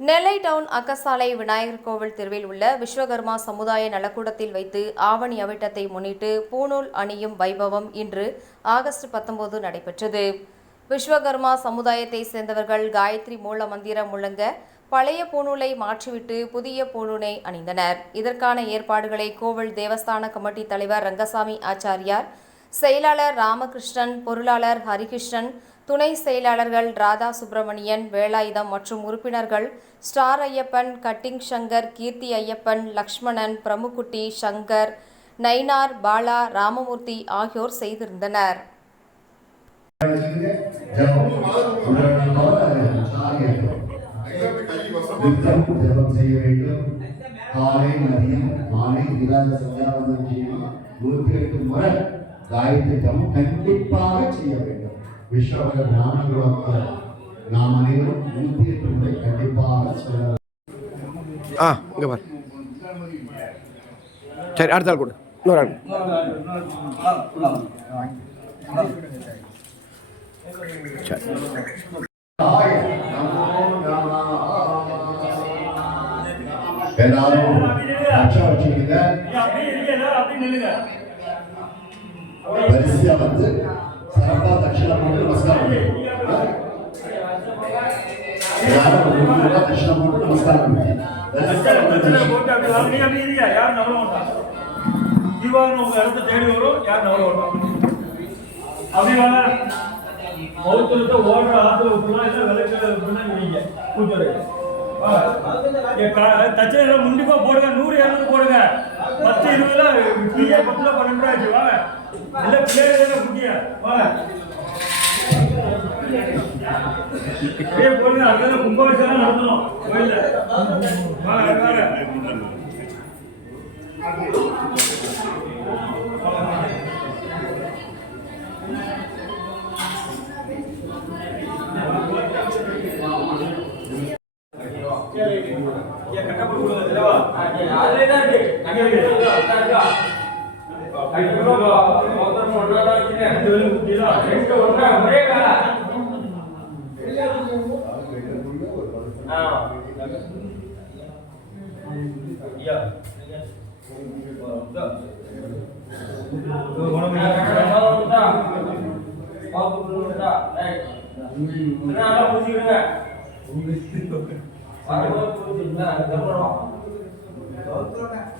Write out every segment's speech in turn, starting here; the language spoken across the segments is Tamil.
நெல்லை டவுன் அக்கசாலை விநாயகர் கோவில் தெருவில் உள்ள விஸ்வகர்மா சமுதாய நலக்கூடத்தில் வைத்து ஆவணி அவிட்டத்தை முன்னிட்டு பூணூல் அணியும் வைபவம் இன்று ஆகஸ்ட் 19 நடைபெற்றது. விஸ்வகர்மா சமுதாயத்தை சேர்ந்தவர்கள் காயத்ரி மூல மந்திரம் முழங்க பழைய பூணூலை மாற்றிவிட்டு புதிய பூணூலை அணிந்தனர். இதற்கான ஏற்பாடுகளை கோவில் தேவஸ்தான கமிட்டி தலைவர் ரங்கசாமி ஆச்சாரியார், செயலாளர் ராமகிருஷ்ணன், பொருளாளர் ஹரிகிருஷ்ணன், துணை செயலாளர்கள் ராதா சுப்பிரமணியன், வேலாயுதம் மற்றும் உறுப்பினர்கள் ஸ்டார் ஐயப்பன், கட்டிங் சங்கர், கீர்த்தி ஐயப்பன், லக்ஷ்மணன், பிரமுக்குட்டி, சங்கர், நயினார், பாலா, ராமமூர்த்தி ஆகியோர் செய்திருந்தனர். காயத்ரி ஜபம் கண்டிப்பாக செய்ய வேண்டும். விஸ்வகர் நாமங்கள் நாம் அனைவரும் 108 முறை கண்டிப்பாக சொல்லலாம். இங்க பாரு. சரி, அடுத்த ஆள் கொடு. இன்னொரு ஆள். சரி. எல்லாரும் அச்சா வச்சுக்கீங்க. வரிசையா வந்து சிறப்பா தட்சிணம் போட்டு நமஸ்காரம் தட்சிணம் போட்டு நமஸ்காரம் தேடி வரும். யார் நவர அப்படிவாங்க மௌத்தத்தை ஓடுற ஆத்துல விட்டுலாம் இல்லை விளக்கு நீங்க கூட்டுறது தச்சனை முண்டிப்பா போடுங்க. 100 200 போடுங்க. 10 20 ஃப்ரீயா 10 12 ஆச்சு. வாங்க இல்ல பிள்ளைங்க குட்டியா வாங்க போடுங்க. அதுதான் கும்பாபிஷேகம் நடத்தணும் கோயில்ல. வாங்க வாங்க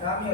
சாமி